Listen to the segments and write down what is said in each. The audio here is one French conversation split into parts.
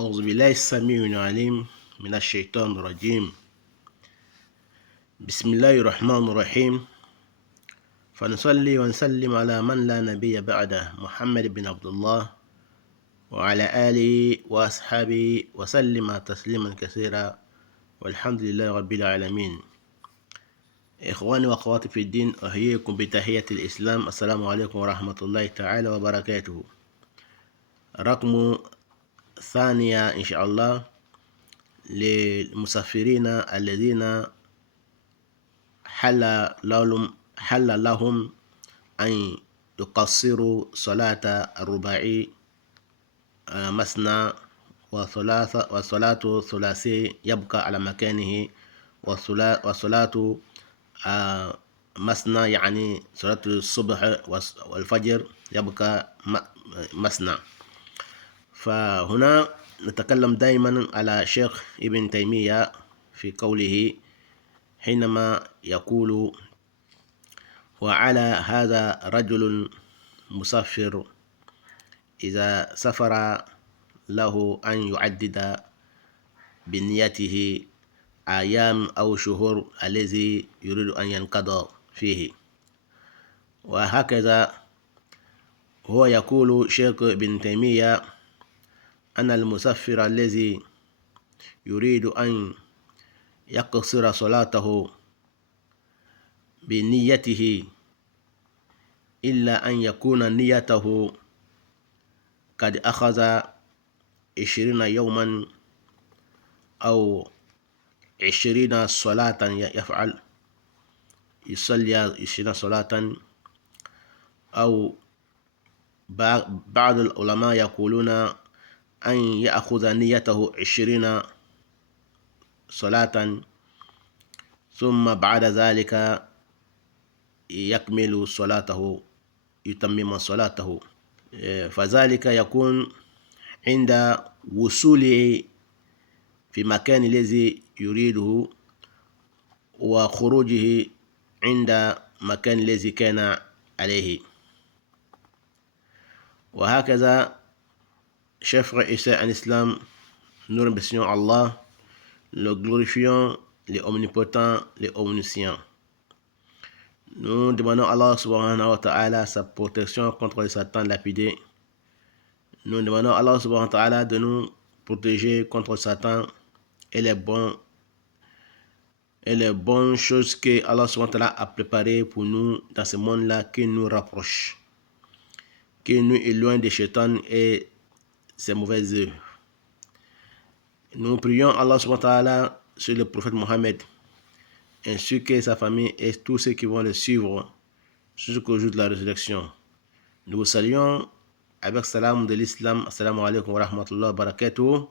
أعوذ بالله السميع العليم من الشيطان الرجيم. بسم الله الرحمن الرحيم. فنصلي ونسلم على من لا نبي بعده محمد بن عبد الله وعلى آله وأصحابه وسلم تسليما كثيرا والحمد لله رب العالمين. إخواني وأخواتي في الدين، أحييكم بتحية الإسلام. السلام عليكم ورحمة الله تعالى وبركاته. رقم ثانية إن شاء الله للمسافرين الذين حل لهم أن يقصروا صلاة الرباعي مثنى وصلاة ثلاثي يبقى على مكانه، وصلاة مثنى يعني صلاة الصبح والفجر يبقى مثنى. فهنا نتكلم دائما على شيخ ابن تيمية في قوله حينما يقول: وعلى هذا رجل مسافر إذا سافر له أن يعدد بنيته أيام أو شهور الذي يريد أن ينقضى فيه. وهكذا هو يقول شيخ ابن تيمية أن المسافر الذي يريد أن يقصر صلاته بنيته إلا أن يكون نيته قد أخذ 20 يوما أو 20 صلاة يصلي 20 صلاة، أو بعض العلماء يقولون أن يأخذ نيته 20 صلاة ثم بعد ذلك يكمل صلاته، يتمم صلاته. فذلك يكون عند وصوله في مكان الذي يريده وخروجه عند مكان الذي كان عليه. وهكذا chef frère et sœurs en islam, nous remercions Allah, le glorifiant, le omnipotent, le omniscient. Nous demandons à Allah subhanahu wa ta'ala sa protection contre les satans lapidés. Nous demandons à Allah subhanahu wa ta'ala de nous protéger contre Satan et les bonnes choses que Allah subhanahu wa ta'ala a préparées pour nous dans ce monde-là, qui nous rapproche, qui nous éloigne des Shaitan et ses mauvaises œuvres. Nous prions Allah subhanahu wa ta'ala sur le prophète Mohammed ainsi que sa famille et tous ceux qui vont le suivre jusqu'au jour de la résurrection. Nous vous saluons avec salam de l'islam. Assalamu alaikum wa rahmatullahi wa barakatuh.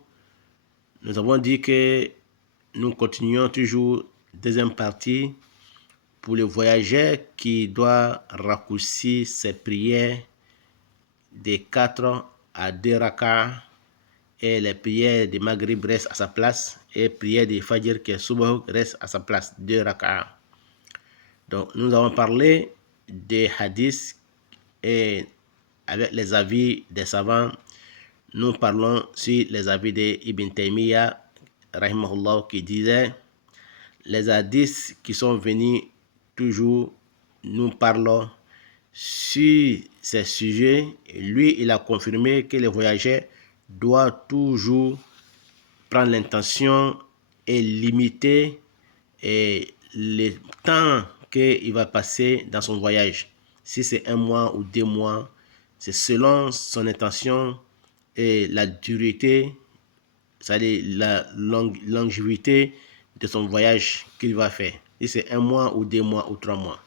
Nous avons dit que nous continuons toujours deuxième partie pour le voyageur qui doit raccourcir ses prières de 4 à 2 rak'ah, et les prières de Maghrib restent à sa place, et prières de Fajr qui est Subh restent à sa place, 2 rak'ah. Donc nous avons parlé des hadiths, et avec les avis des savants, nous parlons sur les avis d'Ibn Taymiyyah rahimahullah, qui disait: les hadiths qui sont venus toujours nous parlent sur ces sujets. Lui, il a confirmé que le voyageur doit toujours prendre l'intention et limiter le temps qu'il va passer dans son voyage. Si c'est 1 mois ou 2 mois, c'est selon son intention et la durée, c'est-à-dire la longévité de son voyage qu'il va faire. Si c'est 1 mois ou 2 mois ou 3 mois.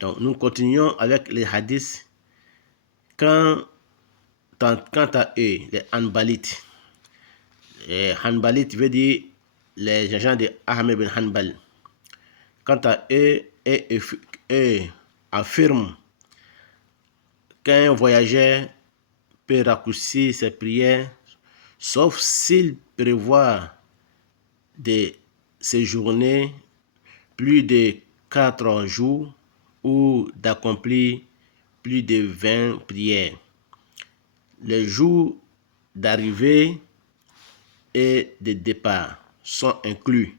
Donc nous continuons avec les hadiths. Quant à eux, les Hanbalites. Les Hanbalites veut dire les agents de Ahmed bin Hanbal. Quant à eux, affirment qu'un voyageur peut raccourcir ses prières, sauf s'il prévoit de séjourner plus de 4 jours ou d'accomplir plus de 20 prières. Le jour d'arrivée et de départ sont inclus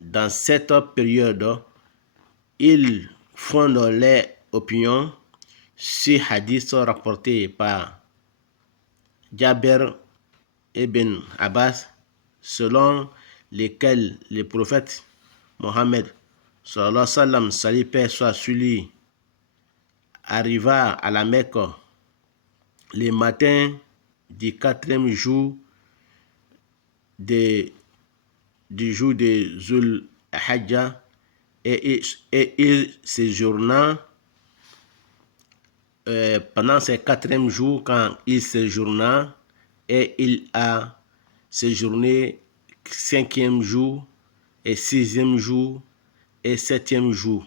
dans cette période, ils fondent leur opinion sur hadiths rapportés par Jabir ibn Abbas, selon lesquels le prophète Mohammed, sallallahu alayhi wa sallam, salut paix soit sur lui, arriva à la Mecque le matin du 4e jour du jour de Zul Hajjah, et il séjourna pendant ces 4e jours. Quand il séjourna, et il a séjourné 5e jour et 6e jour et 7e jour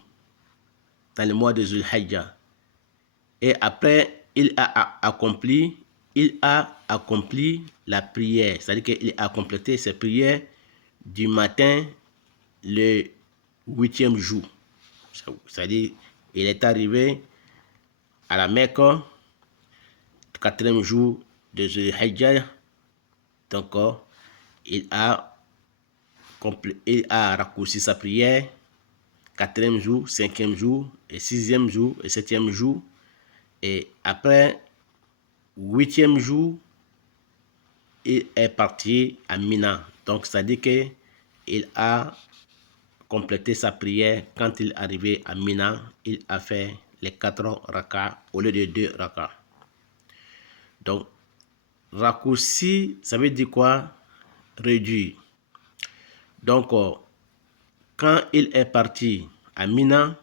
dans le mois de Zul Hajjah. Et après, il a accompli la prière, c'est-à-dire qu'il a complété ses prières du matin le 8e jour. C'est-à-dire il est arrivé à la Mecque 4e jour de Zul Hajjah. Donc il a raccourci sa prière 4e jour, 5e jour et 6e jour et 7e jour. Et après 8e jour, il est parti à Mina. Donc, c'est-à-dire qu'il a complété sa prière. Quand il est arrivé à Mina, il a fait les 4 rakats au lieu de 2 rakats. Donc, raccourci, ça veut dire quoi? Réduit. Donc, quand il est parti à Mina,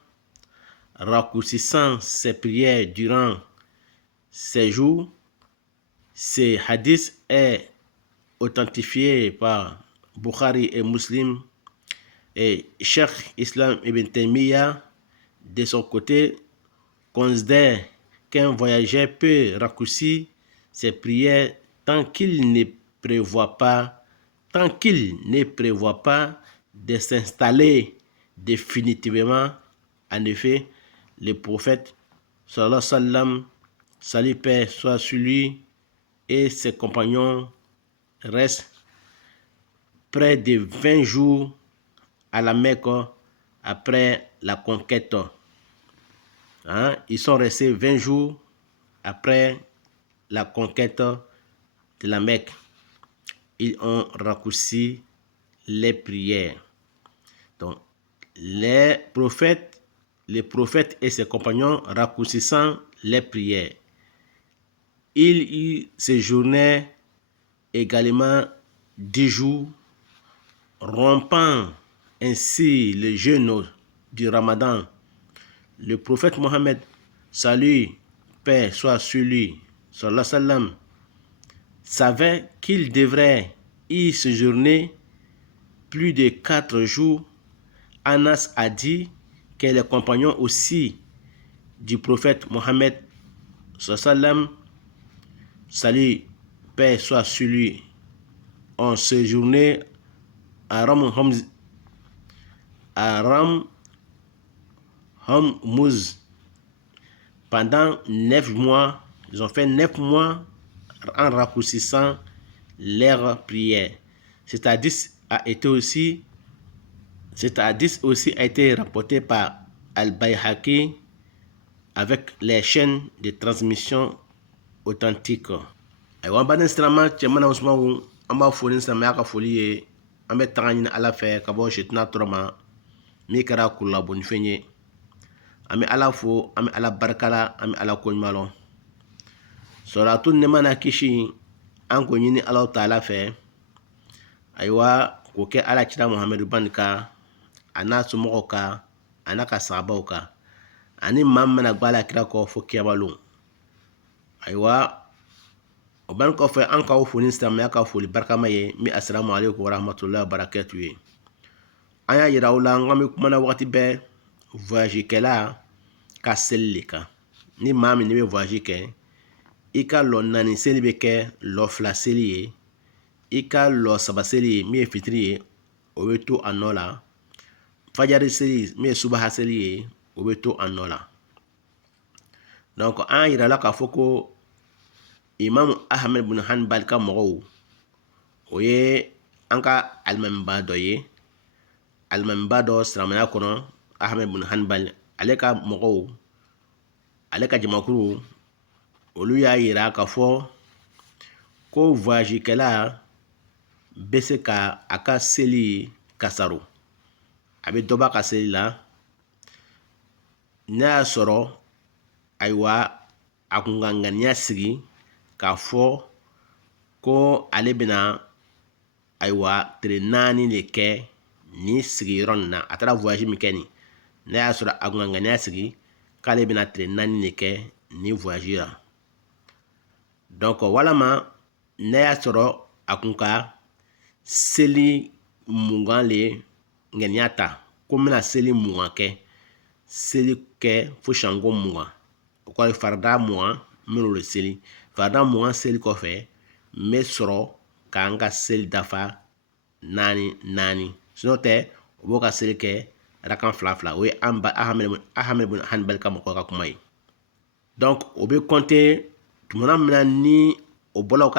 raccourcissant ses prières durant ces jours, ce hadith est authentifié par Bukhari et Muslim, et Cheikh Islam Ibn Taymiyyah, de son côté, considère qu'un voyageur peut raccourcir ses prières tant qu'il ne prévoit pas de s'installer définitivement. En effet, le prophète sallallahu alayhi wa sallam, salut paix soit sur lui, et ses compagnons restent près de 20 jours à la Mecque après la conquête. Ils sont restés 20 jours après la conquête de la Mecque. Ils ont raccourci les prières. Donc, les prophètes et ses compagnons raccourcissant les prières, ils y séjournaient également 10 jours, rompant ainsi le jeûne du Ramadan. Le prophète Mohammed, salut, paix soit sur lui, sallallahu alayhi wa sallam, savait qu'il devrait y séjourner plus de 4 jours. Anas a dit que les compagnons aussi du prophète Mohammed, sallallahu alayhi wa sallam, salut, paix soit sur lui, ont séjourné à Ramhoumz pendant 9 mois. Ils ont fait 9 mois en raccourcissant leurs prières. Cet hadith aussi a été rapporté par Al-Bayhaqi avec les chaînes de transmission authentiques. Aywa, ba sirama cɛman na Usman, an b'a fo ni silamɛya ka foli ye. An bɛ taga ɲini Ala fɛ ka bɔ shetana tɔrɔ ma min kɛra kurulabonifɛn ye. An bɛ Ala fo, an bɛ Ala barikala, an bɛ Ala koɲuman lɔn. Sɔrɔlatu nɛɛma n'a kisi an k'o ɲini Ala Taala fɛ. Ayiwa, k'o kɛ Ala cira Muhamadu bani kan, a n'a somɔgɔw kan, a n'a ka sahabaw kan, ani maa min mana gb'a la kira kɔ fo kiyama lon. Ayiwa, o bani kɔfɛ an k'aw fo ni silamɛya ka foli barikama ye min assalamu alaikum wa rahmatullahi wa barakatuh ye. An y'a yira aw la n bɛ kumana wagati bɛɛ voyage kɛla ka seli le kan. Ni maa min bɛ voyage kɛ, i ka lɔ 4 seli bɛ kɛ lɔ 2 seli ye, i ka lɔ 3 seli ye min ye fitiri ye, o bɛ to a nɔ la. Fajari seli min ye subaha seli ye, o bɛ to a nɔ la. Donc an y'a yira la k'a fɔ ko Imam Ahmed bin Hanbal ka mɔgɔw, o ye an ka alimamiba dɔ ye alimamiba dɔ silamɛya kɔnɔ Ahmed bin Hanbal ale ka mɔgɔw ale ka jamakulu olu y'a yira k'a fɔ ko voyage kɛla bɛ se ka a ka seli kasaro a bɛ dɔ bɔ a ka seli la n'a y'a sɔrɔ ayiwa a kun ka ŋaniya sigi k'a fɔ ko ale bɛna ayiwa tile 4 de kɛ ni sigiyɔrɔ nin na a taara voyage min kɛ nin n'a y'a sɔrɔ a kun ka ŋaniya sigi k'ale bɛna tile 4 de kɛ ni voyage la donc walama n'a y'a sɔrɔ a kun ka seli 20 le ŋaniya ta ko n bɛna seli 20 kɛ seli kɛ fo sanko 20 o kɔrɔ farida 20 n bɛn'o de seli farida 20 seli kɔfɛ n bɛ sɔrɔ k'an ka seli dafa 4 sinon tɛ o b'o ka seli kɛ rakan 2 o ye Ahmed bin Hanbal ka mɔgɔw ka kuma ye donc o bɛ compter tumana min na ni o bɔra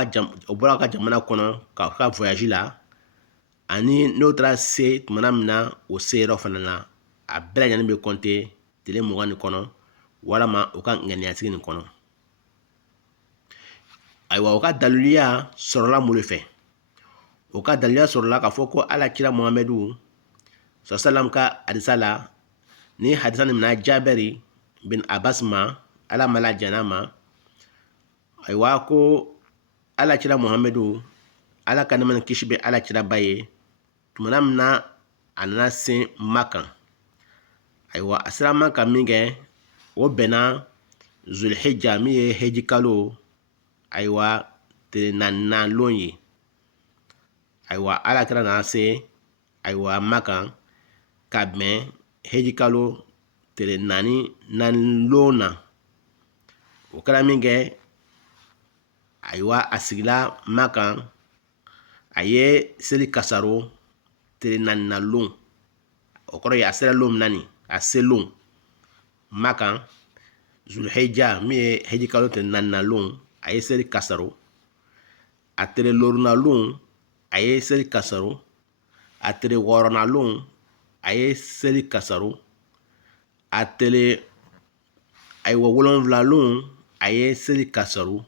ka jamana kɔnɔ k'a ka voyage la ani n'o taara se tumana min na o seyɔrɔ fana na a bɛɛ lajɛlen bɛ compter tile 20 nin kɔnɔ walama o ka ŋaniyasigi nin kɔnɔ ayiwa o ka daliliya sɔrɔla mun de fɛ o ka daliliya sɔrɔla k'a fɔ ko alakira Muhamadu sallam ka hadisa la ni hadisa nin mina Jabɛri bin Abbas ma ala mala jana ma ayiwa ko alakira Muhamadu ala ka nɛɛma ni kisi bɛ alakira ba ye tumana min na a nana se Makan ayiwa a sera Makan min kɛ o bɛnna Zulhijja min ye heji kalo ayiwa tile 4 lon ye ayiwa alakira nana se ayiwa Makan ka bɛn heji kalo tile 4 lon na o kɛra min kɛ ayiwa a sigila Makan a ye seli kasaro tile 4 lon o kɔrɔ ye a sera lon min na nin a selon Makan Zulhijja min ye heji kalo tile 4 lon a ye seli kasaro a tile 5 lon a ye seli kasaro a tile 6 lon a ye seli kasaro a tile ayiwa 7 lon a ye seli kasaro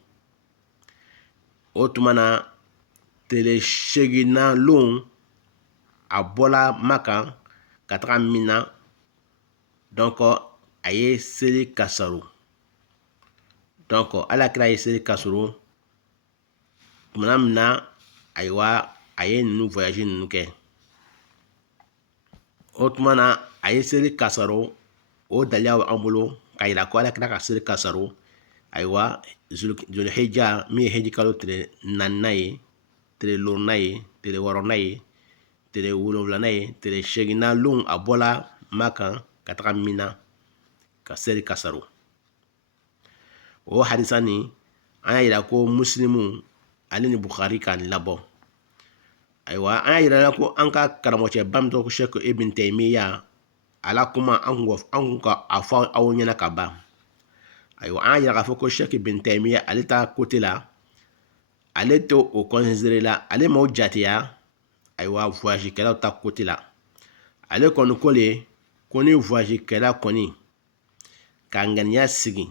o tuma na tile 8 lon a bɔla Makan ka taga Mina donc a ye seli kasaro donc alakira ye seli kasaro tumana min na ayiwa a ye ninnu voyage ninnu kɛ o tuma na a ye seli kasaro o daliya b'an bolo ka yira ko alakira ka seli kasaro ayiwa Zulhijja min ye heji kalo tile 4 ye tile 5 ye tile 6 ye tile 7 ye tile 8 lon a bɔla Makan ka taga Mina ka seli kasaro o hadisa nin an y'a yira ko muslimu ale ni Bukhari ka nin labɔ ayiwa an y'a yira ko an ka karamɔgɔcɛba min tɔgɔ ko Sheikh Ibn Taymiya ala kuma an kun ka a fɔ aw ɲɛna ka ban ayiwa an y'a yira k'a fɔ ko Sheikh Ibn Taymiya ale ta côté la ale to o considéré la ale m'o jateya ayiwa voyage kɛlaw ta côté la ale kɔni ko le ko ni voyage kɛla kɔni ka ŋaniya sigi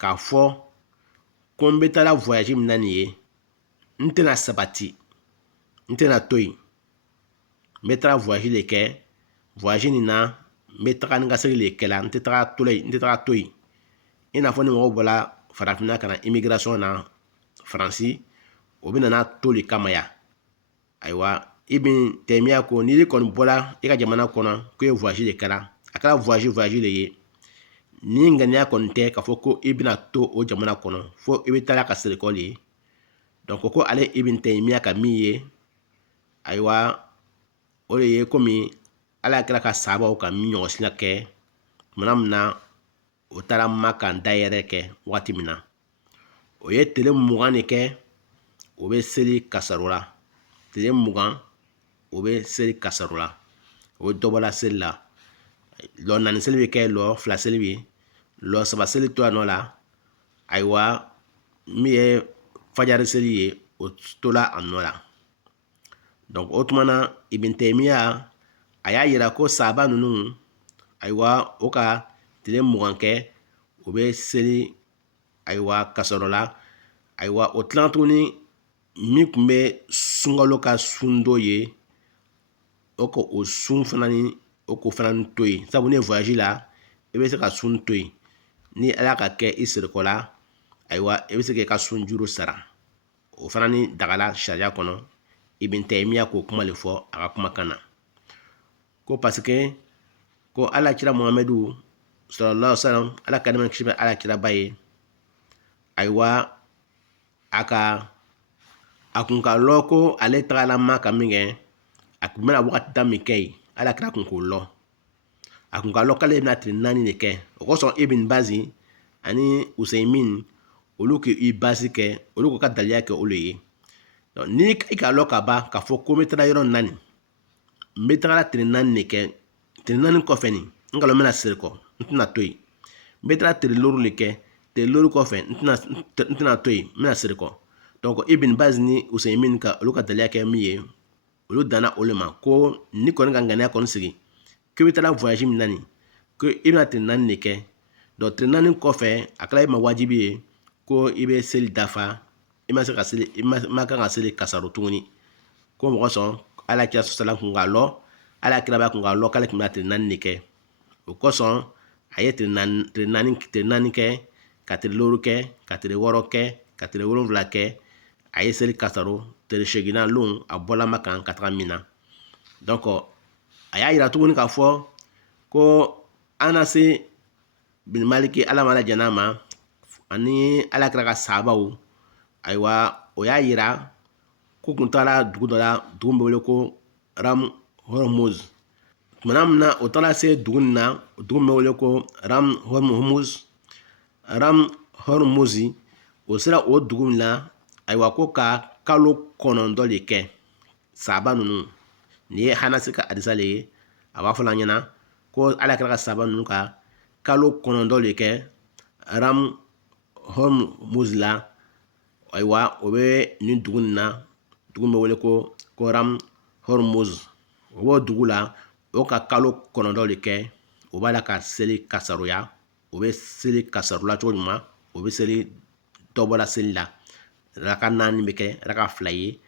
k'a fɔ ko n bɛ taa voyage min na nin ye n tɛna sabati n tɛna to yen n bɛ taa voyage de kɛ voyage nin na n bɛ taga ni ka segin de kɛla n tɛ taga to yen i n'a fɔ ni mɔgɔw bɔra farafinna ka na immigration na Faransi o bɛ nana to le kama ya ayiwa Ibn Taymiya ko n'i kɔni bɔra i ka jamana kɔnɔ ko ye voyage de kɛra a kɛra voyage de ye ni ŋaniya kɔni tɛ k'a fɔ ko i bɛna to o jamana kɔnɔ fo i bɛ taa ka serikɔli ye donc ko ale Ibn Taymiya ka min ye ayiwa o de ye komi ala kɛra ka sahabaw ka min ɲɔgɔn sina kɛ tumana min na o taara Makan dayɛrɛ kɛ waati min na o ye tile 20 de kɛ o bɛ seli kasaro la tile 20 o bɛ seli kasaro la o bɛ dɔ bɔla seli la lɔ 4 seli bɛ kɛ lɔ 2 seli bɛ lɔ 3 seli to a nɔ la ayiwa min ye fajari seli ye o tola a nɔ la donc o tuma na Ibn Taymiya a y'a yira ko sahaba ninnu ayiwa o ka tile 20 kɛ o bɛ seli ayiwa kasɔrɔ la ayiwa o tilan tuguni min tun bɛ sunkalo ka sun dɔ ye o ko o sun fana ni o ko fana ni to yen sabu ne voyage la i bɛ se ka sun to yen ni ala ka kɛ i sirikɔ la ayiwa i bɛ se k'i ka sun juru sara o fana ni dagala sariya kɔnɔ Ibn Taymiya k'o kuma le fɔ a ka kumakan na ko parce que ko alakira Muhamadu sallallahu alaihi wasallam ala ka dɛmɛ kisi bɛ alakira ba ye ayiwa a kun ka lɔ ko ale tagala Maka min kɛ a kun bɛna wagati da min kɛ yen alakira kun k'o lɔ a kun ka lɔ k'ale bɛna tile 4 de kɛ o kosɔn Ibn Bazi ani Usaimin olu k'i basi kɛ olu ko ka daliya kɛ olu ye ni i ka lɔ ka ban k'a fɔ ko n bɛ taga yɔrɔ 4 n bɛ tagala tile 4 de kɛ tile 4 kɔfɛ nin n kalon bɛna siri kɔ n tɛna to yen n bɛ taga tile 5 de kɛ tile 5 kɔfɛ n tɛna to yen n bɛna siri kɔ donc Ibn Baz ni Usaimin ka olu ka daliya kɛ min ye olu danna olu ma ko ni kɔni ka ŋaniya kɔni sigi k'i bɛ taga voyage min na nin ko i bɛna tile 4 de kɛ donc tile 4 kɔfɛ a kɛra i ma wajibi ye ko i bɛ seli dafa i ma se ka seli i ma kan ka seli kasaro tuguni ko mɔgɔ sɔn alakira sala kun ka lɔ alakira b'a kun ka lɔ k'ale kun bɛna tile 4 de kɛ o kosɔn a ye tile 4 kɛ ka tile 5 kɛ ka tile 6 kɛ ka tile 7 kɛ a ye seli kasaro tile 8 lon a bɔla Maka ka taga Mina donc a y'a yira tuguni k'a fɔ ko Anasi bin Maliki ala ma lajɛn'a ma ani alakira ka sahabaw ayiwa o y'a yira ko kun taara dugu dɔ la dugu min bɛ wele ko Ram Hormuz tumana min na o taara se dugu nin na dugu min bɛ wele ko Ram Hormuz o sera o dugu min na ayiwa ko ka kalo 9 de kɛ sahaba ninnu nin ye Anasi ka hadisa le ye a b'a fɔ la ɲɛna ko alakira ka sahaba ninnu ka kalo 9 de kɛ Ram Hormuz la ayiwa o bɛ nin dugu nin na dugu min bɛ wele ko Ram Hormuz o b'o dugu la o ka kalo 9 de kɛ o b'a la ka seli kasaroya o bɛ seli kasaro la cogo ɲuman o bɛ seli dɔbɔla seli la raka 4 bɛ kɛ raka 2 ye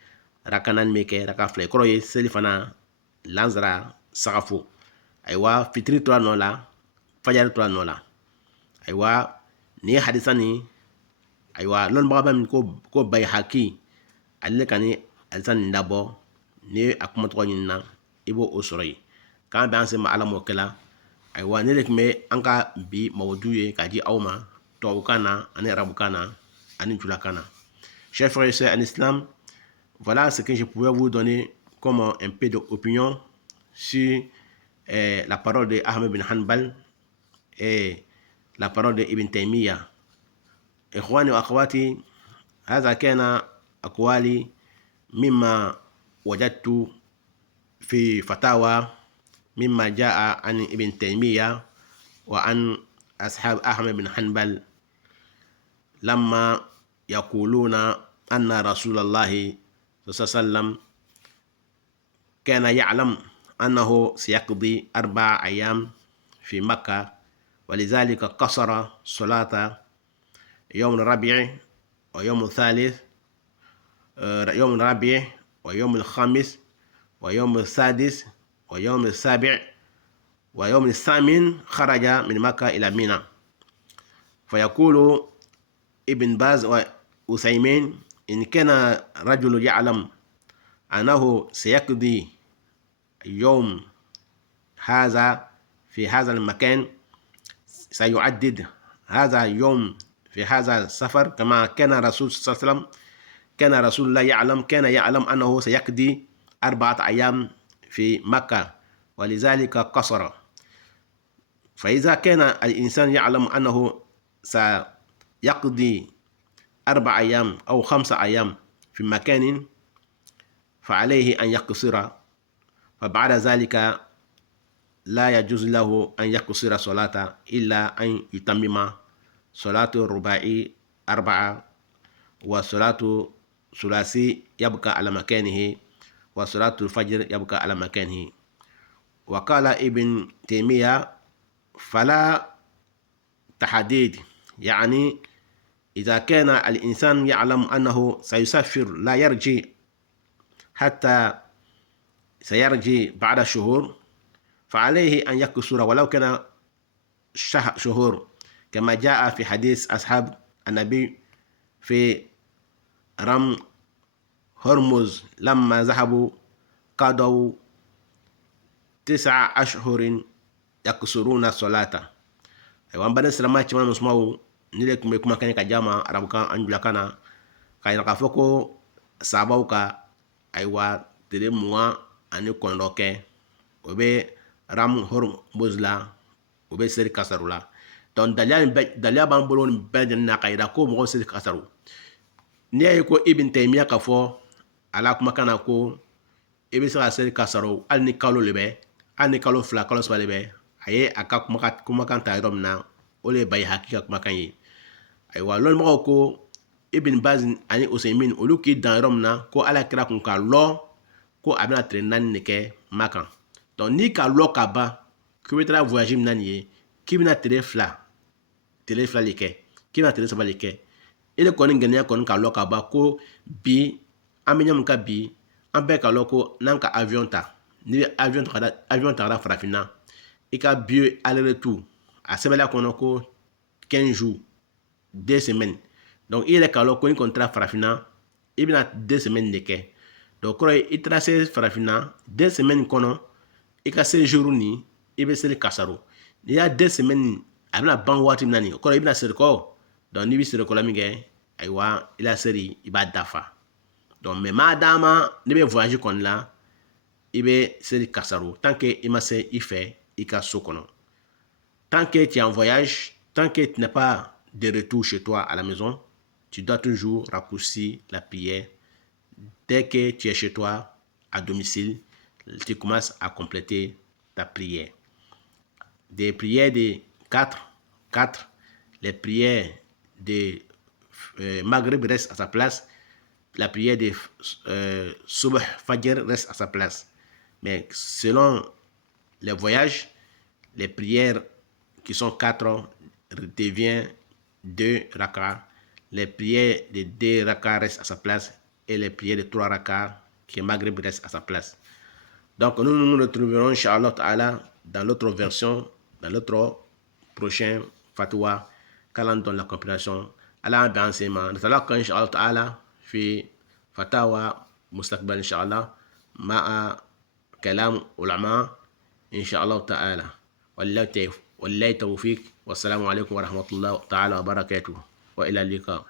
raka 4 bɛ kɛ raka 2 ye kɔrɔ ye seli fana lansara sagafo ayiwa fitiri tora nɔ la fajari tora nɔ la ayiwa nin ye hadisa nin ayiwa lɔnnibaga min ko Bayhaqi ale ka ni hadisa nin labɔ ni a kuma tɔgɔ ɲini na i b'o sɔrɔ yen k'an bɛ an se ma ala m'o kɛla ayiwa ne de tun bɛ an ka bi mawudu ye k'a di aw ma tubabukan na ani arabukan na ani julakan na. Chers frères et sœurs en islam, voilà ce que je pouvais vous donner comme un peu d'opinion sur la parole de Ahmed bin Hanbal et la parole de Ibn Taymiyyah. إخواني وأخواتي هذا كان أقوالي مما وجدت في فتاوى مما جاء عن ابن تيمية وعن أصحاب أحمد بن حنبل لما يقولون أن رسول الله صلى الله عليه وسلم كان يعلم أنه سيقضي 4 أيام في مكة ولذلك قصر صلاة يوم الرابع ويوم الثالث يوم الرابع ويوم الخامس ويوم السادس ويوم السابع ويوم الثامن خرج من مكة إلى منى. فيقول ابن باز وعثيمين إن كان رجل يعلم أنه سيقضي يوم هذا في هذا المكان سيعدد هذا يوم في هذا السفر كما كان رسول صلى الله عليه وسلم كان رسول الله كان يعلم أنه سيقضي 4 أيام في مكة ولذلك قصر. فإذا كان الإنسان يعلم أنه سيقضي 4 أيام أو 5 أيام في مكان فعليه أن يقصر، فبعد ذلك لا يجوز له أن يقصر صلاة إلا أن يتمم صلاة الرباعي 4 وصلاة ثلاثي يبقى على مكانه وصلاة الفجر يبقى على مكانه. وقال ابن تيمية فلا تحديد، يعني إذا كان الإنسان يعلم أنه سيسافر لا يرجع حتى سيرجع بعد شهور فعليه أن يقصر ولو كان شهور، كما جاء في حديث أصحاب النبي في رم هرمز لما ذهبوا قضوا 9 أشهر يقصرون الصلاة. Wan bani silama cima musmawu ni le kumbe kuma kan ka jama arabu kan anjula kana ka ina ka foko sabaw ka aywa tere muwa ani kondo ke obe ram hor buzla obe seri kasarula don dalia ban bolo ni bedin na kaida ko mo seri kasaru ni ay ko ibn taymiya ka fo ala kuma kana ko ibe sa seri kasaru al ni kalo lebe al ni kalo fla kalo sba lebe aye aka kuma kan ta rom na ole bay hakika kuma kan yi ay wa lol mo ko ibn baz ani usaymin olu ki dan rom na ko ala kira kun ka lo ko abina tre nan ne ke makan donc ni ka lo ka ba ki wetra voyage nan yi ki bina tre fla le ke ki bina tre saba le ke ele ko ni ngene ko ka lo ka ba ko bi aminyam ka bi ambe ka lo ko nan ka avion ta ni avion ta farafina ika bio aller retour a sebela kono ko 15 jours 2 semaines donc il est kalo ko ni contrat farafina ibina 2 semaines de ke donc ko i tracé farafina 2 semaines kono ika 6 jours ni ibe sel kasaro il y a 2 semaines abina ban wati nani ko ibina ser ko donc ni bi ser ko la mi ge aywa ila seri iba dafa donc mais madama ni be voyage kon la ibe sel kasaro tant que imase ife ika sokono. Tant que tu es en voyage, tant que tu n'es pas de retour chez toi à la maison, tu dois toujours raccourcir la prière. Dès que tu es chez toi à domicile, tu commences à compléter ta prière. Des prières de 4, les prières de Maghrib restent à sa place, la prière de Subh Fajr reste à sa place. Mais selon les voyages, les prières qui sont 4 devient 2 rak'ah. Les prières de 2 rak'ah restent à sa place et les prières de 3 rak'ah qui est Maghrib reste à sa place. Donc nous nous retrouverons Inch'Allah Ta'ala dans l'autre version, dans l'autre prochain fatwa, quand on donne la compilation à l'enseignement. Nous allons Inch'Allah Ta'ala في فتاوى مستقبل إن شاء الله مع كلام علماء إن شاء الله تعالى. والله توفيق والسلام عليكم ورحمة الله تعالى وبركاته وإلى اللقاء.